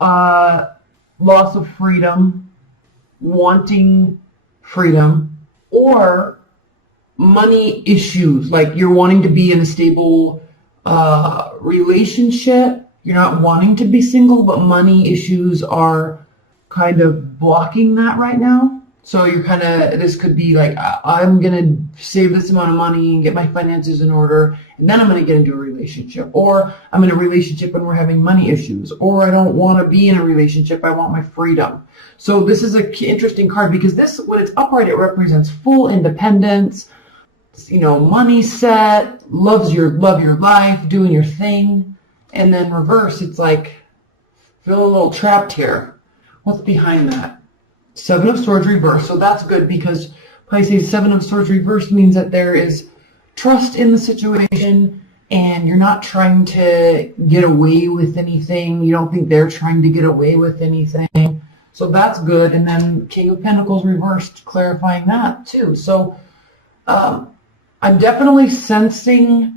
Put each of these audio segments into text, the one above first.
loss of freedom, wanting freedom, or money issues, like you're wanting to be in a stable relationship. You're not wanting to be single, but money issues are kind of blocking that right now. So you're kind of, this could be like, I'm going to save this amount of money and get my finances in order, and then I'm going to get into a relationship. Or I'm in a relationship and we're having money issues. Or I don't want to be in a relationship, I want my freedom. So this is an interesting card because this, when it's upright, it represents full independence, money set, love your life, doing your thing. And then reverse, it's like, feel a little trapped here. What's behind that? Seven of Swords reversed. So that's good because Pisces, Seven of Swords reversed means that there is trust in the situation and you're not trying to get away with anything. You don't think they're trying to get away with anything. So that's good. And then King of Pentacles reversed, clarifying that too. So I'm definitely sensing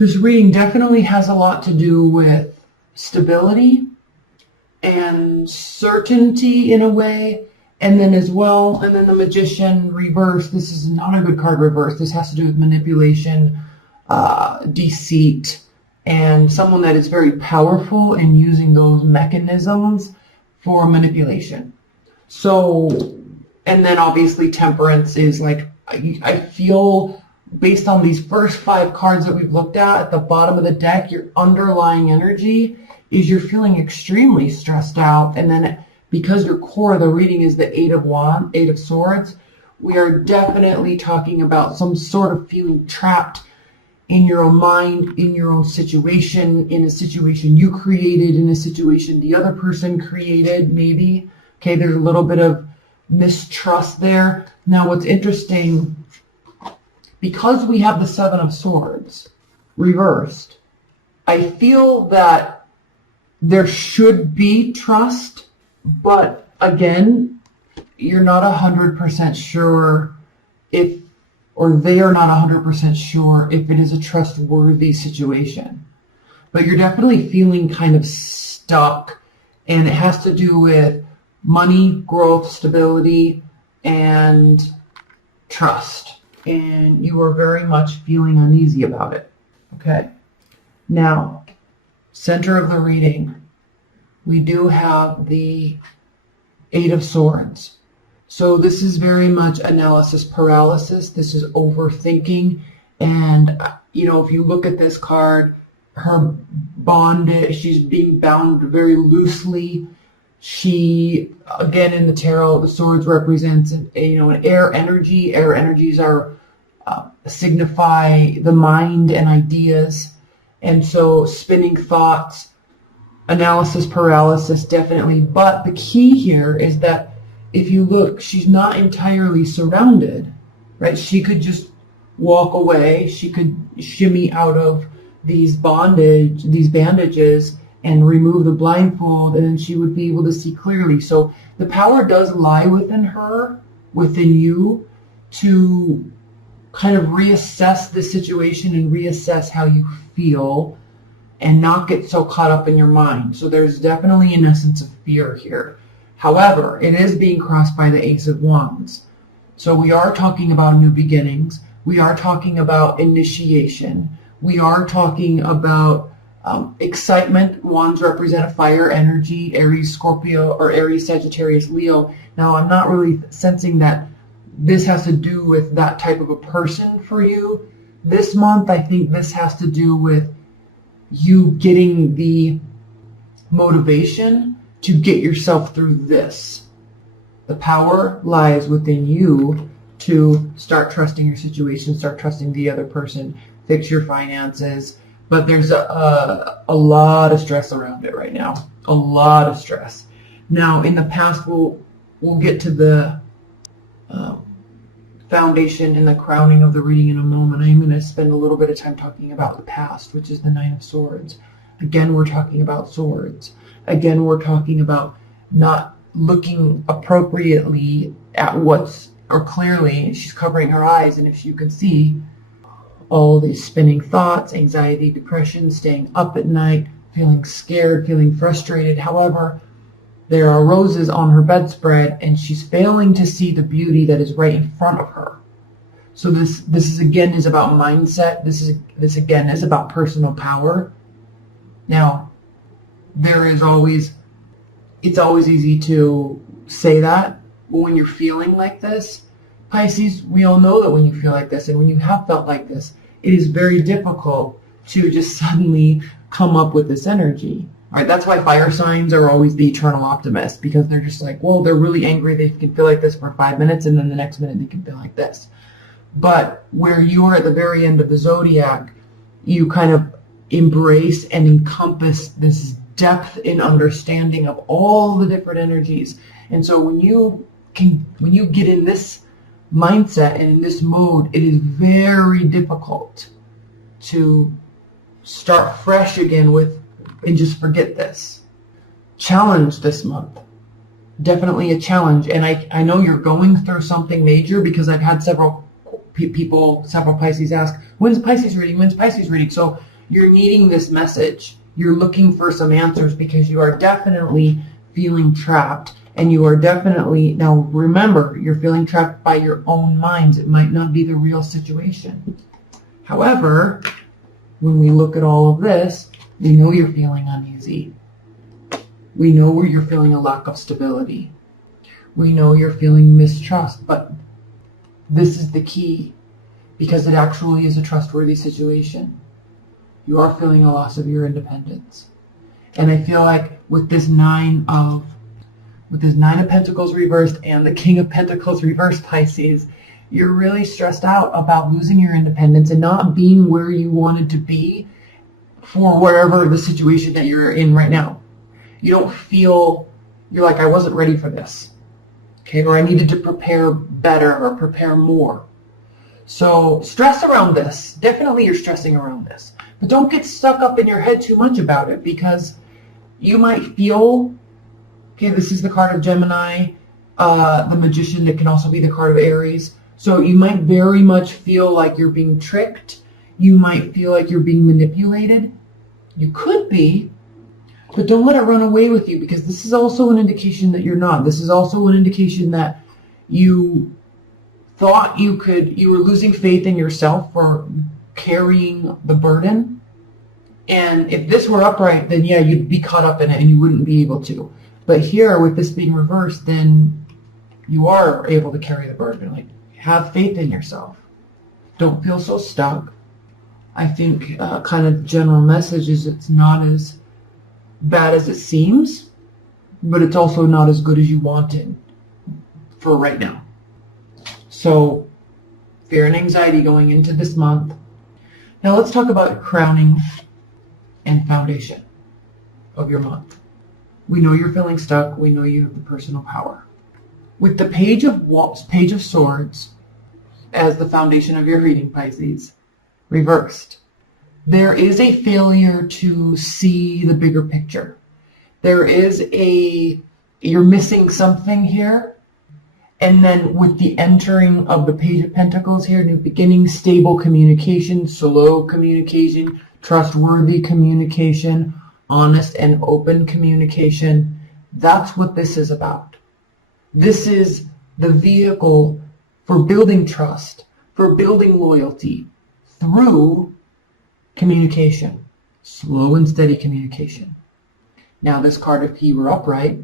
this reading definitely has a lot to do with stability and certainty in a way, and then as well, and then the Magician reverse. This is not a good card reverse. This has to do with manipulation, deceit, and someone that is very powerful in using those mechanisms for manipulation. So, and then obviously Temperance is like, I feel based on these first 5 cards that we've looked at the bottom of the deck, your underlying energy is you're feeling extremely stressed out. And then because your core of the reading is the Eight of Swords, we are definitely talking about some sort of feeling trapped in your own mind, in your own situation, in a situation you created, in a situation the other person created, maybe. Okay, there's a little bit of mistrust there. Now, what's interesting, because we have the Seven of Swords reversed, I feel that there should be trust, but again, you're not 100% sure if, or they are not 100% sure if it is a trustworthy situation. But you're definitely feeling kind of stuck, and it has to do with money, growth, stability, and trust. And you are very much feeling uneasy about it. Okay? Now, center of the reading, we do have the Eight of Swords. So this is very much analysis paralysis. This is overthinking. And, if you look at this card, her bondage, she's being bound very loosely. She, again, in the tarot, the swords represents an air energy. Air energies are signify the mind and ideas. And so spinning thoughts, analysis paralysis, definitely. But the key here is that if you look, she's not entirely surrounded, right? She could just walk away. She could shimmy out of these bandages and remove the blindfold, and then she would be able to see clearly. So the power does lie within her, within you, to kind of reassess the situation and reassess how you feel and not get so caught up in your mind. So there's definitely an essence of fear here. However, it is being crossed by the Ace of Wands. So we are talking about new beginnings. We are talking about initiation. We are talking about excitement. Wands represent fire energy, Aries, Scorpio, or Aries, Sagittarius, Leo. Now, I'm not really sensing that this has to do with that type of a person for you this month. I think this has to do with you getting the motivation to get yourself through this. The power lies within you to start trusting your situation, start trusting the other person, fix your finances. But there's a lot of stress around it right now. A lot of stress. Now, in the past, we'll get to the foundation and the crowning of the reading in a moment. I'm going to spend a little bit of time talking about the past, which is the Nine of Swords. Again, we're talking about swords. Again, we're talking about not looking appropriately at or clearly. She's covering her eyes, and if you can see all these spinning thoughts, anxiety, depression, staying up at night, feeling scared, feeling frustrated. However, there are roses on her bedspread, and she's failing to see the beauty that is right in front of her. So this is again is about mindset. This again is about personal power. Now, it's always easy to say that, but when you're feeling like this, Pisces, we all know that when you feel like this, and when you have felt like this, it is very difficult to just suddenly come up with this energy. All right, that's why fire signs are always the eternal optimist, because they're just like, well, they're really angry. They can feel like this for 5 minutes, and then the next minute they can feel like this. But where you are at the very end of the zodiac, you kind of embrace and encompass this depth in understanding of all the different energies. And so when you get in this mindset and in this mode, it is very difficult to start fresh again and just forget this. Challenge this month. Definitely a challenge. And I know you're going through something major, because I've had several Pisces ask, when's Pisces reading? When's Pisces reading? So you're needing this message. You're looking for some answers, because you are definitely feeling trapped. And you are definitely, now remember, you're feeling trapped by your own minds. It might not be the real situation. However, when we look at all of this, we know you're feeling uneasy. We know where you're feeling a lack of stability. We know you're feeling mistrust, but this is the key, because it actually is a trustworthy situation. You are feeling a loss of your independence. And I feel like with this Nine of Pentacles reversed and the King of Pentacles reversed, Pisces, you're really stressed out about losing your independence and not being where you wanted to be for whatever the situation that you're in right now. You don't feel, you're like, I wasn't ready for this. Okay, or I needed to prepare better or prepare more. So stress around this. Definitely you're stressing around this. But don't get stuck up in your head too much about it, because you might feel, okay, this is the card of Gemini, the Magician. It can also be the card of Aries. So you might very much feel like you're being tricked. You might feel like you're being manipulated. You could be, but don't let it run away with you, because this is also an indication that you're not. This is also an indication that you thought you were losing faith in yourself for carrying the burden. And if this were upright, then yeah, you'd be caught up in it and you wouldn't be able to. But here, with this being reversed, then you are able to carry the burden. Like, have faith in yourself. Don't feel so stuck. I think kind of general message is it's not as bad as it seems, but it's also not as good as you wanted for right now. So, fear and anxiety going into this month. Now let's talk about crowning and foundation of your month. We know you're feeling stuck. We know you have the personal power. With the Page of Swords as the foundation of your reading, Pisces, reversed, there is a failure to see the bigger picture. You're missing something here. And then with the entering of the Page of Pentacles here, new beginning, stable communication, slow communication, trustworthy communication, honest and open communication. That's what this is about. This is the vehicle for building trust, for building loyalty through communication, slow and steady communication. Now this card, if he were upright,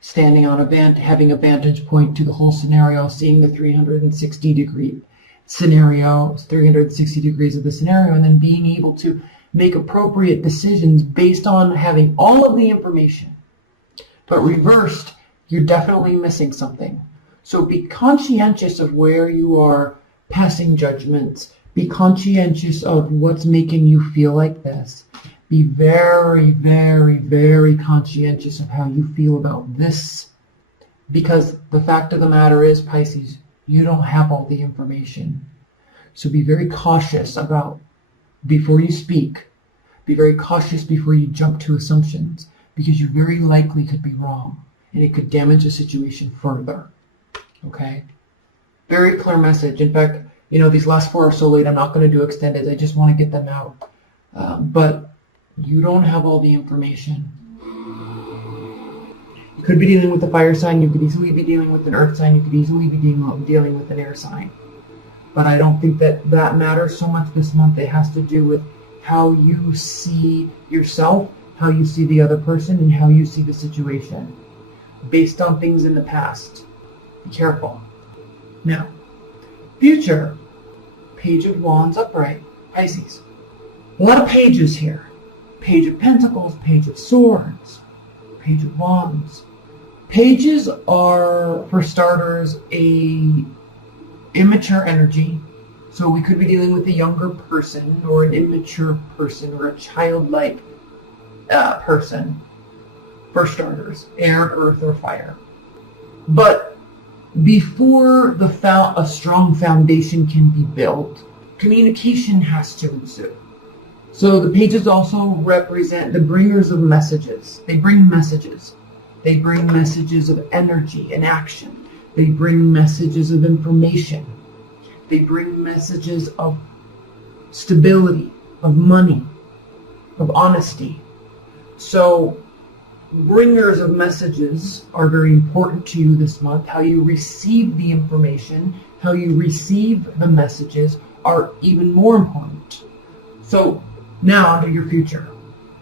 standing on having a vantage point to the whole scenario, seeing the 360-degree scenario, 360 degrees of the scenario, and then being able to make appropriate decisions based on having all of the information. But reversed, you're definitely missing something. So be conscientious of where you are passing judgments. Be conscientious of what's making you feel like this. Be very, very, very conscientious of how you feel about this. Because the fact of the matter is, Pisces, you don't have all the information. So be very cautious before you speak. Be very cautious before you jump to assumptions, because you very likely could be wrong, and it could damage the situation further. Okay? Very clear message. In fact, these last 4 are so late, I'm not going to do extended. I just want to get them out. But You don't have all the information. You could be dealing with a fire sign. You could easily be dealing with an earth sign. You could easily be dealing with an air sign. But I don't think that matters so much this month. It has to do with how you see yourself, how you see the other person, and how you see the situation based on things in the past. Be careful. Now, future. Page of Wands upright. Pisces. A lot of pages here. Page of Pentacles, Page of Swords, Page of Wands. Pages are, for starters, a immature energy. So we could be dealing with a younger person or an immature person or a childlike person, for starters, air, earth, or fire. But before a strong foundation can be built, communication has to ensue. So the pages also represent the bringers of messages. They bring messages. They bring messages of energy and action. They bring messages of information. They bring messages of stability, of money, of honesty. So bringers of messages are very important to you this month. How you receive the information, how you receive the messages are even more important. So now to your future.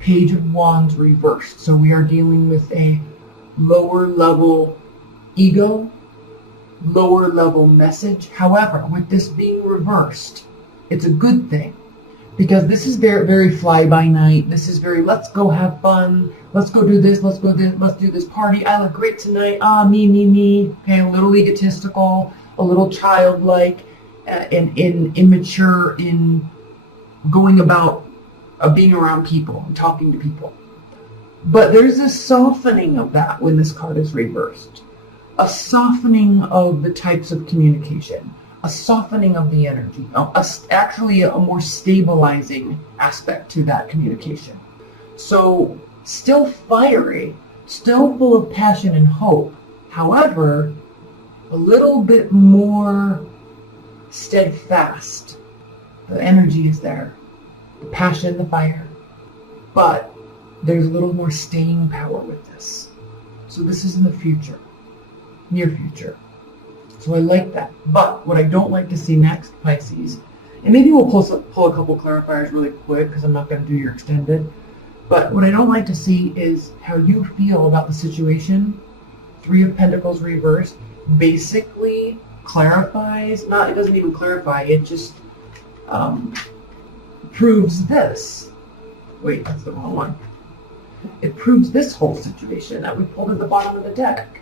Page of Wands reversed. So we are dealing with a lower level ego, lower level message. However, with this being reversed, it's a good thing. Because this is very, very fly by night. This is very, let's go have fun. Let's go do this. Let's do this party. I look great tonight. Me. Okay, a little egotistical, a little childlike, and immature in going about being around people and talking to people. But there's a softening of that when this card is reversed. A softening of the types of communication. A softening of the energy. Actually a more stabilizing aspect to that communication. So still fiery, still full of passion and hope. However, a little bit more steadfast. The energy is there. The passion, the fire. But there's a little more staying power with this. So this is in the future. Near future. So I like that. But what I don't like to see next, Pisces, and maybe we'll pull a couple clarifiers really quick because I'm not going to do your extended. But what I don't like to see is how you feel about the situation. Three of Pentacles reversed basically clarifies, it doesn't even clarify, it just proves this. Wait, that's the wrong one. It proves this whole situation that we pulled at the bottom of the deck.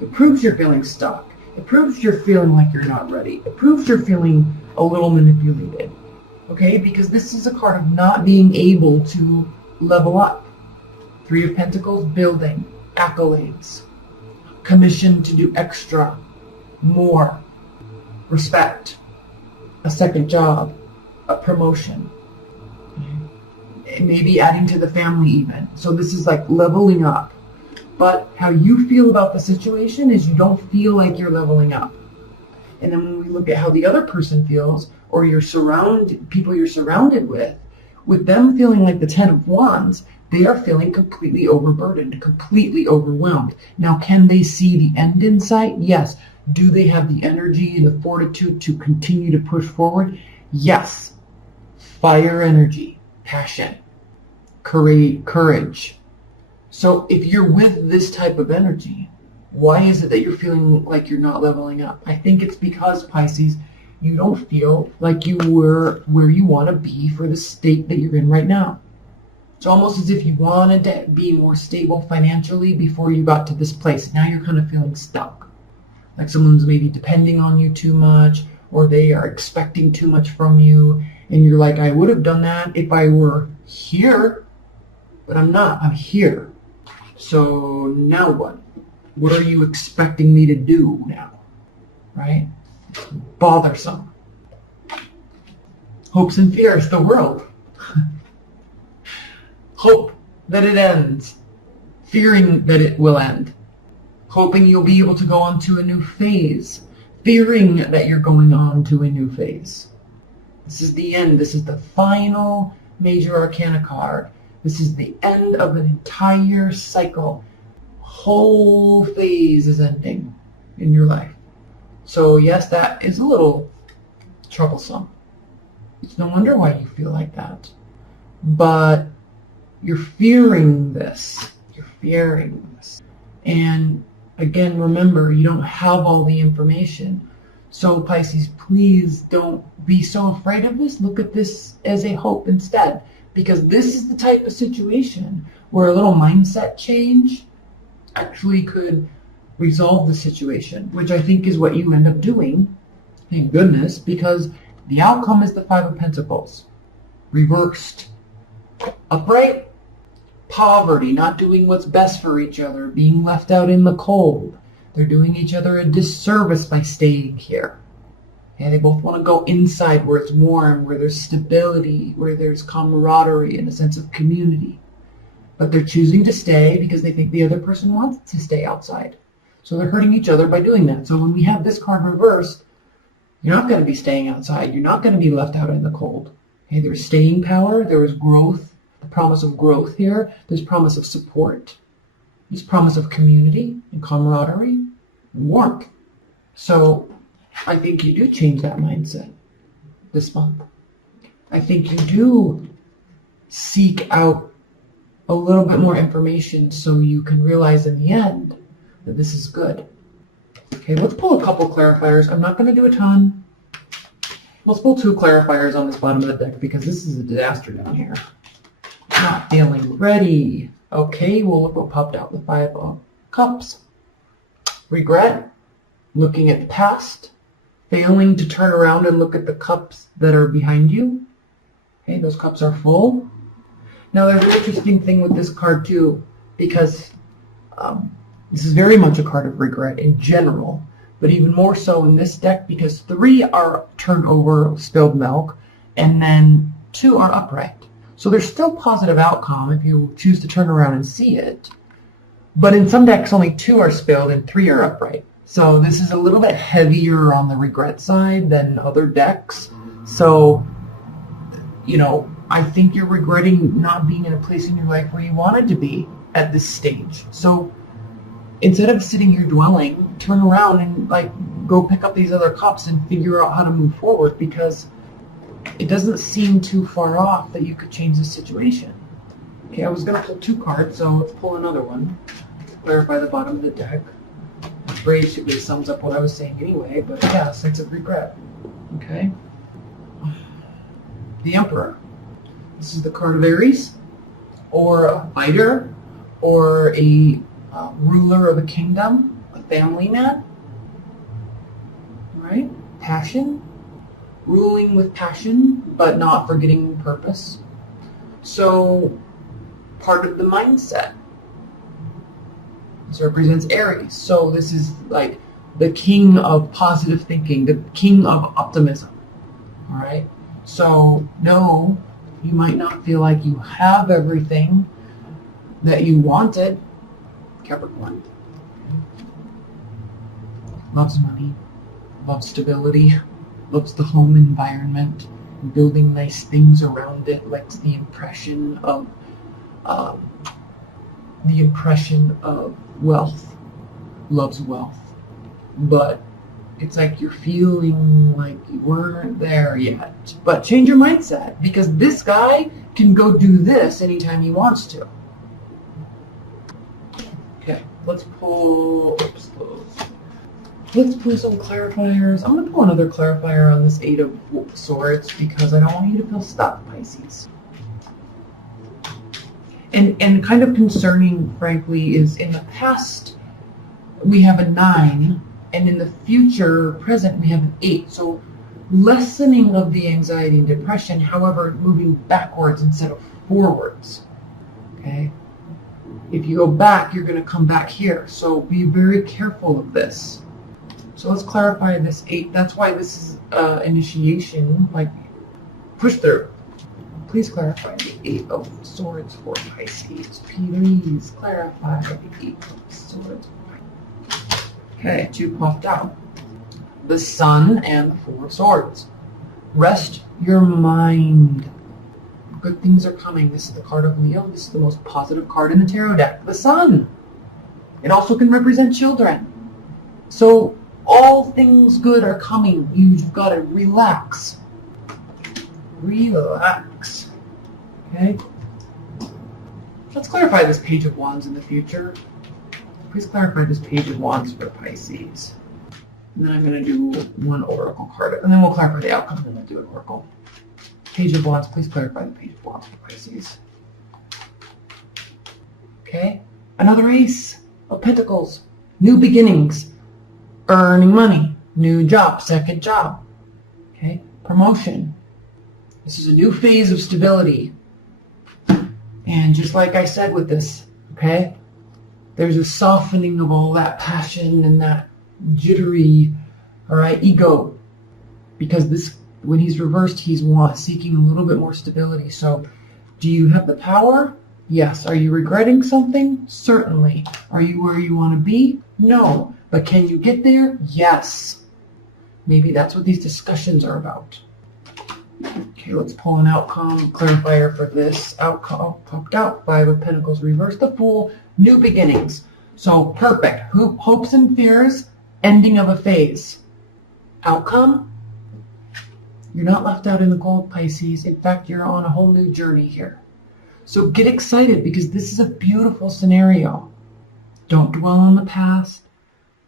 It proves you're feeling stuck. It proves you're feeling like you're not ready. It proves you're feeling a little manipulated. Okay? Because this is a card of not being able to level up. Three of Pentacles, building, accolades, commission to do extra, more, respect, a second job, a promotion, maybe adding to the family even. So this is like leveling up. But how you feel about the situation is you don't feel like you're leveling up. And then when we look at how the other person feels, or people you're surrounded with them feeling like the Ten of Wands, they are feeling completely overburdened, completely overwhelmed. Now, can they see the end in sight? Yes. Do they have the energy and the fortitude to continue to push forward? Yes. Fire energy, passion, courage. So if you're with this type of energy, why is it that you're feeling like you're not leveling up? I think it's because, Pisces, you don't feel like you were where you want to be for the state that you're in right now. It's almost as if you wanted to be more stable financially before you got to this place. Now you're kind of feeling stuck. Like someone's maybe depending on you too much, or they are expecting too much from you. And you're like, I would have done that if I were here, but I'm not. I'm here. So now what? What are you expecting me to do now? Right? It's bothersome. Hopes and fears, the world. Hope that it ends. Fearing that it will end. Hoping you'll be able to go on to a new phase. Fearing that you're going on to a new phase. This is the end. This is the final major arcana card. This is the end of an entire cycle. Whole phase is ending in your life. So yes, that is a little troublesome. It's no wonder why you feel like that. But you're fearing this. You're fearing this. And again, remember, you don't have all the information. So Pisces, please don't be so afraid of this. Look at this as a hope instead. Because this is the type of situation where a little mindset change actually could resolve the situation, which I think is what you end up doing. Thank goodness, because the outcome is the Five of Pentacles. Reversed. Upright. Poverty, not doing what's best for each other, being left out in the cold. They're doing each other a disservice by staying here. Yeah, they both want to go inside where it's warm, where there's stability, where there's camaraderie and a sense of community. But they're choosing to stay because they think the other person wants to stay outside. So they're hurting each other by doing that. So when we have this card reversed, you're not going to be staying outside. You're not going to be left out in the cold. Okay, there's staying power. There is growth. The promise of growth here. There's promise of support. There's promise of community and camaraderie and warmth. So I think you do change that mindset this month. I think you do seek out a little bit more information so you can realize in the end that this is good. Okay, let's pull a couple clarifiers. I'm not going to do a ton. Let's pull 2 clarifiers on this bottom of the deck because this is a disaster down here. Not feeling ready. Okay, well, look what popped out. The 5 of Cups. Regret. Looking at the past. Failing to turn around and look at the cups that are behind you. Okay, those cups are full. Now, there's an interesting thing with this card, too, because this is very much a card of regret in general, but even more so in this deck because 3 are turned over, spilled milk, and then 2 are upright. So there's still positive outcome if you choose to turn around and see it. But in some decks, only 2 are spilled and 3 are upright. So this is a little bit heavier on the regret side than other decks. So, you know, I think you're regretting not being in a place in your life where you wanted to be at this stage. So instead of sitting here dwelling, turn around and go pick up these other cups and figure out how to move forward because it doesn't seem too far off that you could change the situation. Okay, I was going to pull 2 cards, so let's pull another one. Clarify the bottom of the deck. Which basically sums up what I was saying anyway, but yeah, sense of regret. Okay. The Emperor. This is the card of Aries, or a fighter, or a ruler of a kingdom, a family man. Right? Passion. Ruling with passion, but not forgetting purpose. So, part of the mindset. This represents Aries. So this is like the king of positive thinking, the king of optimism. All right? So, no, you might not feel like you have everything that you wanted. Capricorn. Loves money, loves stability, loves the home environment, building nice things around it, likes the impression of wealth, loves wealth. But it's like you're feeling like you weren't there yet. But change your mindset, because this guy can go do this anytime he wants to. Okay, let's pull some clarifiers. I'm going to pull another clarifier on this 8 of Swords because I don't want you to feel stuck, Pisces. And kind of concerning, frankly, is in the past we have a 9, and in the future, present, we have an 8. So lessening of the anxiety and depression, however, moving backwards instead of forwards. Okay? If you go back, you're going to come back here. So be very careful of this. So let's clarify this 8. That's why this is initiation, like push through. Please clarify the 8 of Swords for Pisces. Please clarify the 8 of Swords. Okay, 2 popped out. The Sun and the 4 of Swords. Rest your mind. Good things are coming. This is the card of Leo. This is the most positive card in the tarot deck. The Sun. It also can represent children. So all things good are coming. You've got to relax. Relax. Okay? Let's clarify this Page of Wands in the future. Please clarify this Page of Wands for Pisces. And then I'm going to do one oracle card. And then we'll clarify the outcome, and then we'll do an oracle. Page of Wands, please clarify the Page of Wands for Pisces. Okay? Another Ace of Pentacles. New beginnings. Earning money. New job. Second job. Okay? Promotion. This is a new phase of stability. And just like I said with this, okay? There's a softening of all that passion and that jittery, all right, ego. Because this, when he's reversed, he's seeking a little bit more stability. So, do you have the power? Yes. Are you regretting something? Certainly. Are you where you want to be? No. But can you get there? Yes. Maybe that's what these discussions are about. Okay, let's pull an outcome clarifier for this. Outcome popped out. 5 of Pentacles reversed. The Fool. New beginnings. So perfect. Hopes and fears. Ending of a phase. Outcome. You're not left out in the cold, Pisces. In fact, you're on a whole new journey here. So get excited because this is a beautiful scenario. Don't dwell on the past.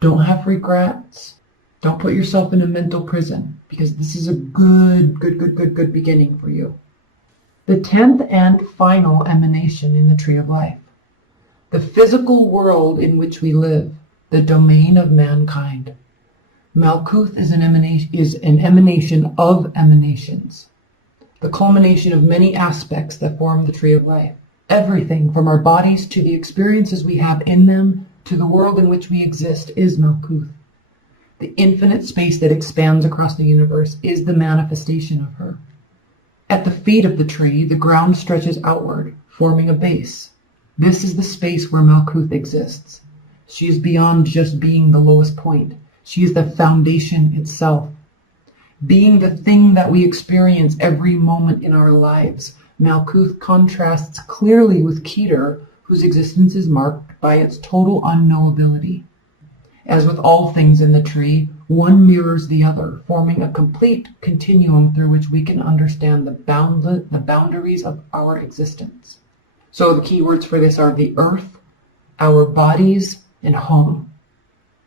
Don't have regrets. Don't put yourself in a mental prison because this is a good beginning for you. The 10th and final emanation in the Tree of Life. The physical world in which we live, the domain of mankind. Malkuth is an emanation of emanations. The culmination of many aspects that form the Tree of Life. Everything from our bodies to the experiences we have in them to the world in which we exist is Malkuth. The infinite space that expands across the universe is the manifestation of her. At the feet of the tree, the ground stretches outward, forming a base. This is the space where Malkuth exists. She is beyond just being the lowest point. She is the foundation itself. Being the thing that we experience every moment in our lives, Malkuth contrasts clearly with Keter, whose existence is marked by its total unknowability. As with all things in the tree, one mirrors the other, forming a complete continuum through which we can understand the boundaries of our existence. So the key words for this are the earth, our bodies, and home.